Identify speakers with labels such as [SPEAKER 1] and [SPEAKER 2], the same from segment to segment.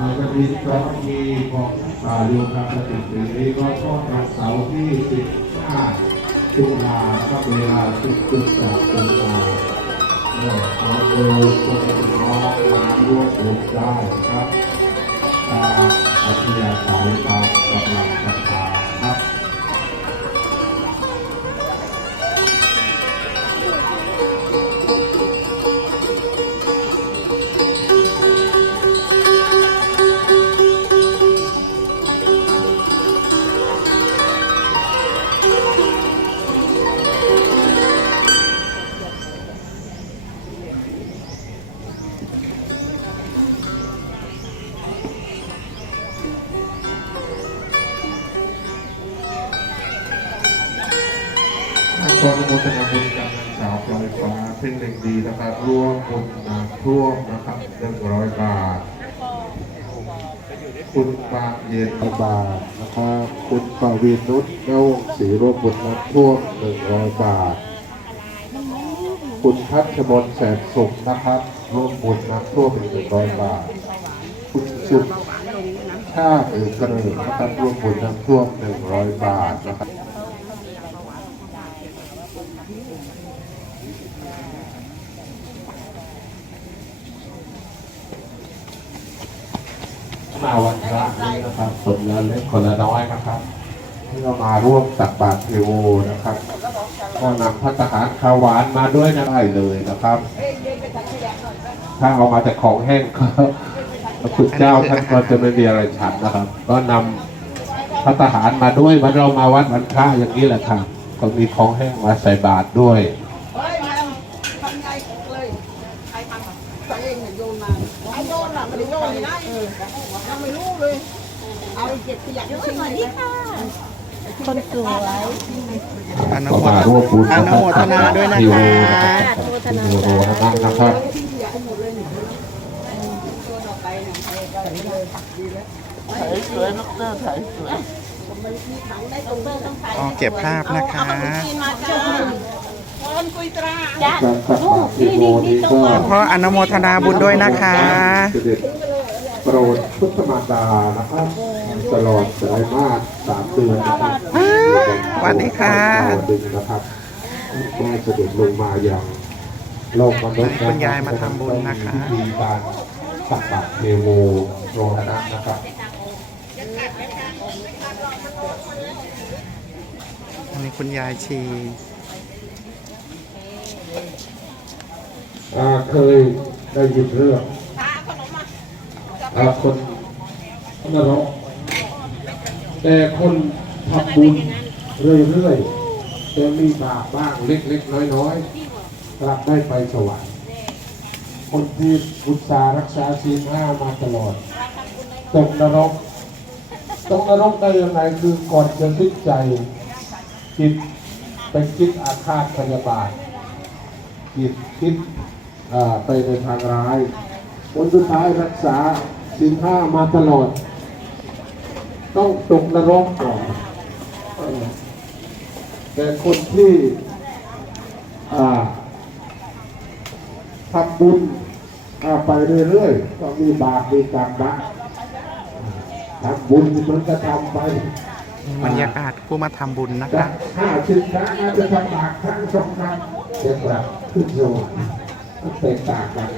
[SPEAKER 1] อาจจะมีสองมีของสาโยธาปฏิบัตินี้ก็ก็วันเสาร์ที่สิบห้าตุลาครับเวลา10จุดจามตุลาเนี่ยขอเชิญคนน้องมาร่วมบุญได้ครับตาอัธยาสายตากำลังศรัทธา ครับขออนุโมทนาบุญกับนางสาวปลอยฟ้าเพ่งเล็งดีนะครับร่วมบุญน้ำท่วมนะครับหนึ่งร้อยบาท คุณบาเย็นบาทนะครับคุณปวีนุชเก้าสีร่วมบุญน้ำท่วมหนึ่งร้อยบาท คุณพัชมนแสนสุขนะครับร่วมบุญน้ำท่วมหนึ่งร้อยบาท คุณสุขชาติเอกเกรินะครับร่วมบุญน้ำท่วมหนึ่งร้อยบาทนะครับาวันพระนี้นะครับคนละเล็กคนละน้อยนะครับที่เรามาร่วมตักบาตรเทโวนะครับ ก็นำพัตตาหารข้าวหวานมาด้วยนะได้เลยนะครับ ถ้าเอามาจากของแห้งก็คุณเจ้าท่านก็จะไม่มีอะไรฉันนะครับ ก็นำพัตตาหารมาด้วยวันเรามาวัดวันพระอย่างนี้แหละครับก็มีของแห้งมาใส่บาตรด้วย
[SPEAKER 2] มาทำไงเลยใครทำอะตัวเองเนี่ยโยน มาไอ้โยนอะไม่ได้โยนเลยนะเออยังไม่รู้เลย เอาเก็บขยะทิ้งเลยค่ะ
[SPEAKER 3] คนสวย
[SPEAKER 4] อนุโม
[SPEAKER 1] มา
[SPEAKER 4] ท
[SPEAKER 1] ร่วมบุญ
[SPEAKER 4] อนุโมทนาด้วยนะคะ
[SPEAKER 1] นะครับเทโวนะครับ
[SPEAKER 2] ขยะให้หมดเลยหนึ่งตัวต่อไปเนี่ยดีแล้วถ่ายสวยนักเตอร์ถ่ายสวยมันมีถังได้ตรงเตอร์ต้องถ่าย
[SPEAKER 4] อ๋อเก็บภาพนะคะ
[SPEAKER 2] จ้าคนคุยตรา
[SPEAKER 3] จ้ะ
[SPEAKER 1] การตักบาตรเทโวนี้ก็
[SPEAKER 4] พ่ออนุโมทนาบุญด้วยนะคะ
[SPEAKER 1] เสด็จโปรดพุทธมารดานะครับตลอดไตรมาสสามเดือนนะครับ
[SPEAKER 4] สวัสดีค่ะ
[SPEAKER 1] ต่อดึงนะครับแม่เสด็จลงมาอย่างโลกมนุษย์นะรับ
[SPEAKER 4] คุณยายมาทำบุญนะคะ
[SPEAKER 1] พิธีการตักบาตรเทโวโรหณะนะครับ
[SPEAKER 4] อันนี้คุณยายชี
[SPEAKER 1] อ่า เคยได้ยินเรื่องอ่าคนนรกแต่คนทำบุญเรื่อยๆจะมีบาปบ้างเล็กๆ น้อยๆกลับได้ไปสวรรค์คนที่อุตสาหรักษาศีลห้ามาตลอดตกนรกตกนรกได้ยังไงคือก่อนจะสิ้นใจจิตเป็นจิตอาฆาตพยาบาทจิตคิด ไปในทางร้ายผลสุดท้ายรักษาสินห้ามาตลอด ต้องตกนรกก่อนเออแต่คนที่อ่าทำบุญอ่าไปเรื่อยๆก็มีบาปมีกรรมบ้างทำบุญมันก็ทำไป
[SPEAKER 4] บรรยากาศผู้มาทำบุญนะ
[SPEAKER 1] จา
[SPEAKER 4] คะ
[SPEAKER 1] กห้าสิบครั้งอาจจะทำบาปครั้งสองครั้งเดี๋ยวกลับขึ้นสวรรค์มัน แตกต่างกัน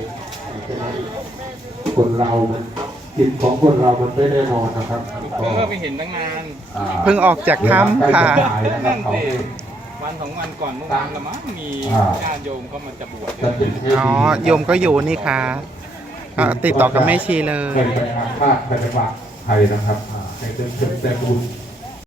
[SPEAKER 1] ฉะนั้นคนเรามันจิตของคนเรามันไม่แน่นอนนะครับ
[SPEAKER 5] เพิ่งเข้าไปเห็นตั้งนาน
[SPEAKER 1] อ่า
[SPEAKER 4] เพิ่งออกจากถ้ำค่ะ
[SPEAKER 1] เวลาใกล้จตายนะครับเขา
[SPEAKER 5] วันสองวันก่อนเมื่อวานละมั้งมี
[SPEAKER 1] อ่า
[SPEAKER 5] ญาติโยมเข้ามาจะบวช
[SPEAKER 1] จะเป็นให้ดี
[SPEAKER 4] อ๋อ โยมก็อยู่นี่ค่ะก็ติดต่อกับแม่ชีเล
[SPEAKER 1] เป็
[SPEAKER 4] ย
[SPEAKER 1] นไปอาฆาตปฏิบัติใครนะครับอ่าให้เป็นเพียงแต่บุญ